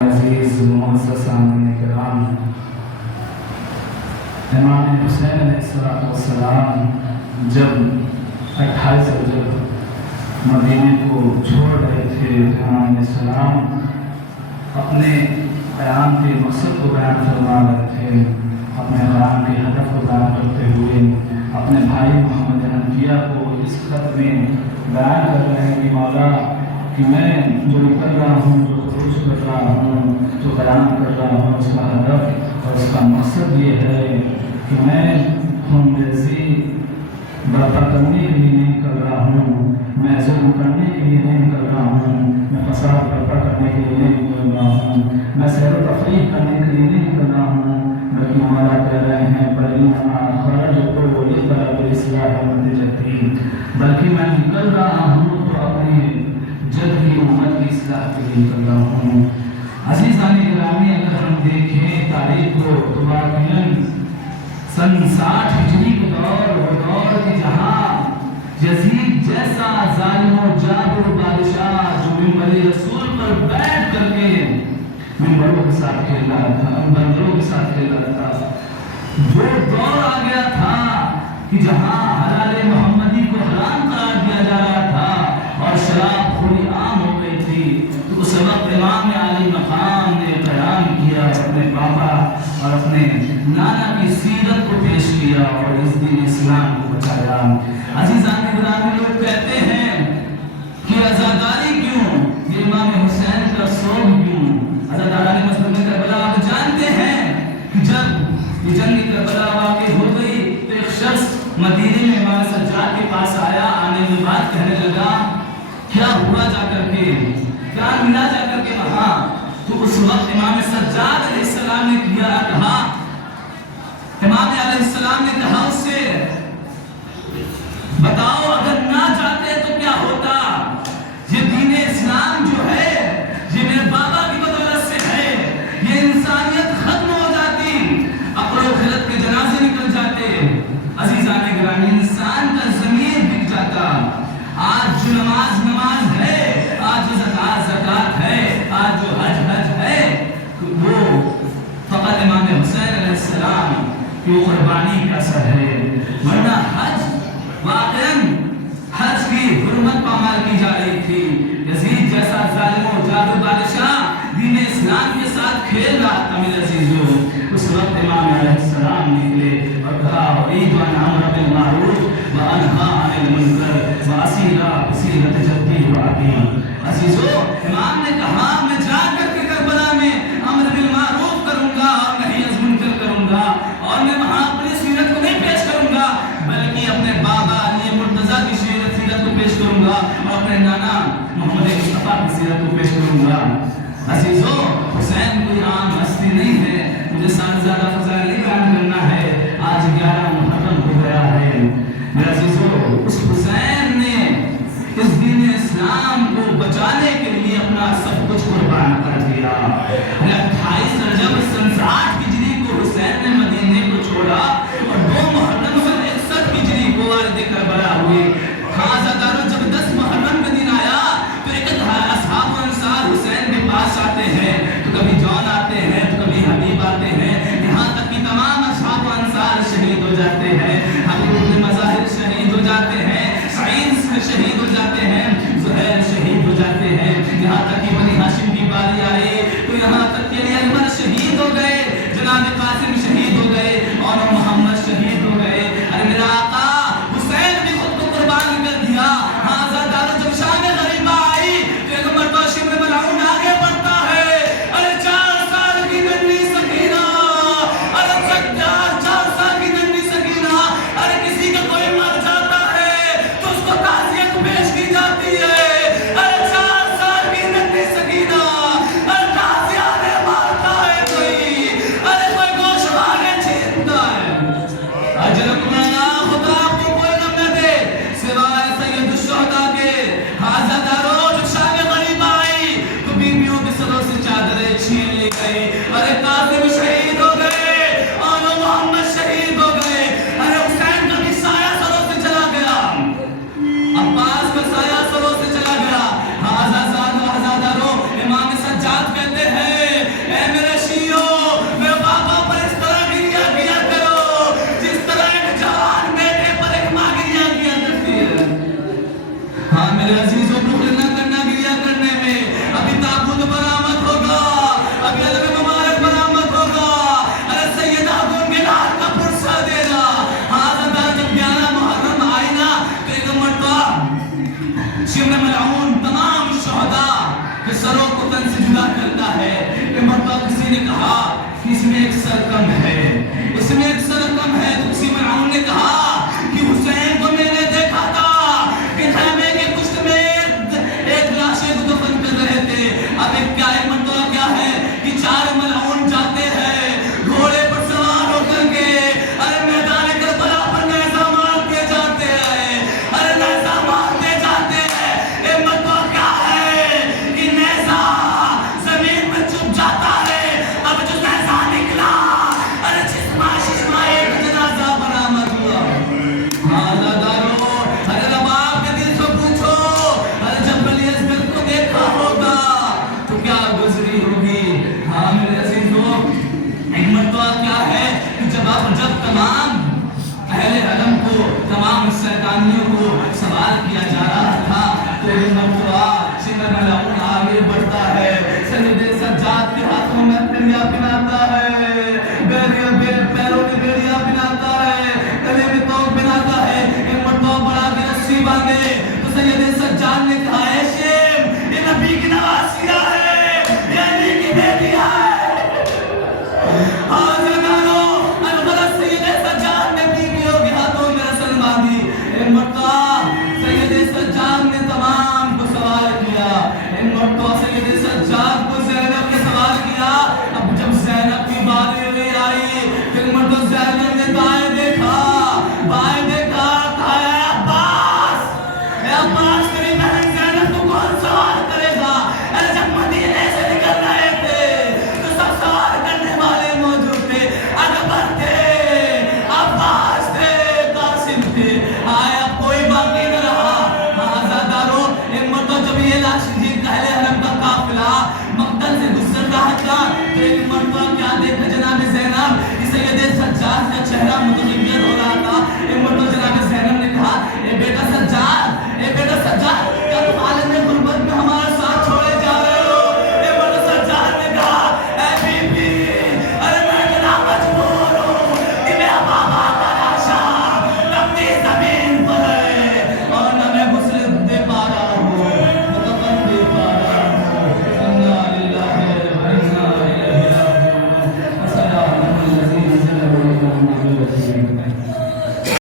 عزیز معززان کرام، امام حسین علیہ السلام جب 28 رجب مدینے کو چھوڑ رہے تھے، امام علیہ السلام اپنے قیام کے مقصد کو بیان فرما رہے تھے، اپنے قیام کے ہدف کو بیان کرتے ہوئے اپنے بھائی محمد حنفیہ کو اس خط میں بیان کر رہے ہیں کہ مولا کہ میں جو نکل رہا ہوں، جو خروج کر رہا ہوں، جو بیان کر رہا ہوں، اس کا ہدف اور اس کا مقصد یہ ہے کہ میں ہم جیسی برپا کرنے کے لیے نہیں کر رہا ہوں، میں ظلم کرنے کے لیے نہیں کر رہا ہوں، میں فساد برپا کرنے کے لیے نہیں کر رہا ہوں، میں سیر و تفریح کرنے کے لیے نہیں کر رہا ہوں، بلکہ مولا کہہ رہے ہیں بلکہ میں نکل رہا ہوں تو اپنی جد کی امت کی اصلاح کے لیے نکل رہا ہوں۔ عزیزان گرامی، اگر ہم دیکھیں تاریخ کو تو واقعاً سن 60 ہجری کے وہ دور کہ جہاں یزید جیسا ظالم و جابر بادشاہ جو منبر رسول پر بیٹھ کر کے منبروں کے ساتھ کھیل رہا تھا، بندروں کے ساتھ کھیل رہا تھا، جو دور آ گیا تھا کہ جہاں حلال محمدی کو حرام قرار دیا جا رہا تھا اور شراب خوری عام ہو گئی تھی، تو اس وقت امام علی مقام نے قیام کیا، اپنے پاپا اور اپنے نانا کی سیرت کو پیش کیا اور اس دین اسلام کو بچایا۔ عزیزان گرامی، لوگ کہتے ہیں کہ عزاداری کیوں، یہ امام حسین کا سوگ کیوں؟ عزاداری مسلم کربلا آپ جانتے ہیں کہ جب یہ جنگ کربلا واقع ہو گئی تو ایک شخص مدینے میں امام سجاد کے پاس آیا، آنے کے بعد کہنے لگا کیا ہوا جا کر کے، کیا ملا جا کر کے وہاں؟ تو اس وقت امام سجاد علیہ السلام نے کہا، امام علیہ السلام نے کہا اس سے بتاؤ اگر نہ جاتے تو کیا ہوتا؟ یہ دین اسلام جو ہے یہ میرے بابا کی بدولت سے ہے، یہ انسانیت ختم ہو جاتی، عقل و خرد کے جنازے نکل جاتے، عزیزان گرامی انسان کا ضمیر بک جاتا۔ آج جو نماز ہے، آج جو زکوٰۃ ہے، آج جو حج ہے، وہ فقط امام حسین علیہ السلام کی قربانی کا اثر ہے، ورنہ حج واقعاً حج کی حرمت پامال کی جا رہی تھی۔ یزید جیسا ظالم و جابر بادشاہ دین اسلام کے ساتھ کھیل رہا تھا۔ میرے عزیزو، اس وقت امام علیہ السلام نکلے اور کہا اُرِیدُ أَنْ أَأْمُرَ بِالْمَعْرُوفِ وَأَنْهَىٰ عَنِ الْمُنكَرِ وَأَسِيرَ بِسِيرَةِ جَدِّي وَأَبِي۔ عزیزو، امام نے کہا میں جا کر کے کربلا میں امر بالمعروف کروں گا اور نہی از منکر کروں گا، اور میں وہاں اپنی سیرت کو نہیں پیش کروں گا بلکہ اپنے بابا علی مرتضیٰ کی سیرت کو پیش کروں گا اور اپنے نانا محمد مصطفیٰ کی سیرت کو پیش کروں گا۔ عزیزو، حسین کوئی عام ہستی نہیں ہے، مجھے زیادہ فضائل نہیں بیان کرنا ہے، آج 11 محرم ہو گیا ہے۔ میرے عزیزو، اس حسین نے اس دین اسلام کو بچانے کے لیے اپنا سب کچھ قربان کر دیا۔ 28 رجب سن 60 ہجری کو حسین نے مدینے کو چھوڑا اور 2 محرم سن 61 ہجری کو والد کربلا ہوئے۔ عزاداروں، جب 10 محرم کا دن آیا تو ایک اصحاب و انصار حسین کے پاس آتے ہیں، تو کبھی جون آتے ہیں تو کبھی حبیب آتے ہیں، یہاں تک کہ تمام اصحاب و انصار شہید ہو جاتے ہیں، حبیب بن مظاہر شہید ہو جاتے ہیں، سعید شہید ہو جاتے ہیں، زہیر شہید ہو جاتے ہیں، یہاں تک کہ بنی ہاشم کی باری آئی تو یہاں تک کہ علی اکبر شہید ہو ایک سر کم ہے، اس میں ایک سر کم ہے۔ تو کسی ملعون نے کہا کہ حسین کو میں نے دیکھا تھا کہ خیمے کے پشت میں ایک لاشے کو دفن کر رہے تھے۔ اب ایک کیا ایک مرتبہ کیا ہے کہ 4 ملعون جاتے ہیں گھوڑے پر سوار ہو کر کے، ارے میدان کربلا پر نیزہ مارتے جاتے ہیں، ارے نیزہ مارتے جاتے ہیں۔ ایک مرتبہ کیا ہے کہ نیزہ زمین میں چھپ جاتا ہے۔ اب جو نیزہ نکلا، ارے ششما ایک جنازہ برآمد ہوا۔ ہاں دادارو، ارے رباب کے دل سے پوچھو، ارے جب ولی اصغر کو دیکھا ہوگا تو کیا گزری ہوگی؟ ہاں میرے عزیزو، ایک مرتبہ کیا ہے کہ جب تمام اہل علم کو، تمام شیطانیوں کو سوال کیا جا رہا تھا تو ایک مرتبہ شمر ملعون آگے بڑھتا ہے، سید سجاد کے ہاتھوں میں بیڑیا پہناتا ہے، پیروں میں بیڑیا پہناتا ہے، گلے میں توق پہناتا ہے۔ ایک مرتبہ بڑا کے رسی باندھے تو سید سجاد نے کہا ہے شیم یہ نبی کی نواسیہ ہے، یہ علی کی بیٹیا ہے۔ ہاں جنانو، الغرض سید سجاد نے بیویوں کے ہاتھوں میں رسل باندھی۔ ایک مرتبہ سید سجاد نے تمام کو سوال کیا، ایک مرتبہ سید سجاد کو زینب نے سوال کیا۔ اب جب زینب کی باری ہوئی آئی، پھر مرتبہ زینب نے بائیں دیکھا، کہا اے عباس تیری بہن زینب کو کون سوال کرے گا؟ اے جب مدینے سے نکل رہے تھے تو سب سوال کرنے والے موجود تھے، اکبر تھے، عباس تھے، قاسم تھے، آیا کوئی باقی نہ رہا۔ آزادارو، ایک مرتبہ جب یہ لاشدید اہل حرم کا قافلہ مقتل سے گزر رہا تھا تو ایک مرتبہ کیا دیکھا جناب زینب، سید سجاد کا چہرہ متغیر